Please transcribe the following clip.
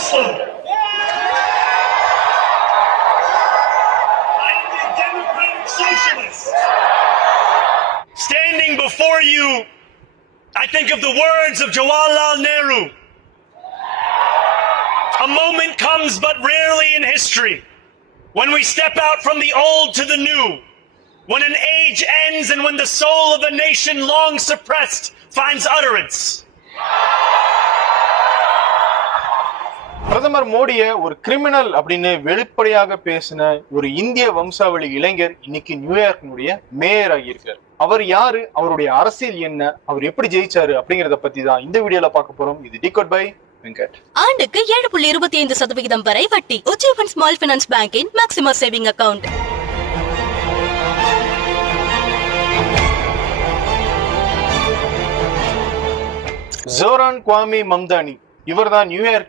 Muslim. I am a democratic socialist. Standing before you, I think of the words of Jawaharlal Nehru. A moment comes but rarely in history when we step out from the old to the new, when an age ends and when the soul of a nation long suppressed finds utterance. பிரதமர் மோடியை ஒரு criminal அப்படின்னு வெளிப்படையாக பேசின ஒரு இந்திய வம்சாவளி இளைஞர் இன்னைக்கு நியூயார்க்கினுடைய மேயர் ஆகியிருக்கார். அவர் யாரு, அவருடைய அரசியல் என்ன, அவர் எப்படி ஜெயிச்சாரு அப்படிங்கறத பத்தி தான் இந்த வீடியோல பார்க்க போறோம். இது டிகோட் பை வெங்கட். ஆண்டுக்கு 7.25% வரை வட்டி. உஜ்ஜீவன் ஸ்மால் ஃபைனான்ஸ் பேங்கின் maximum saving account. Zohran Kwame Mamdani, இவர்தான் நியூயார்க்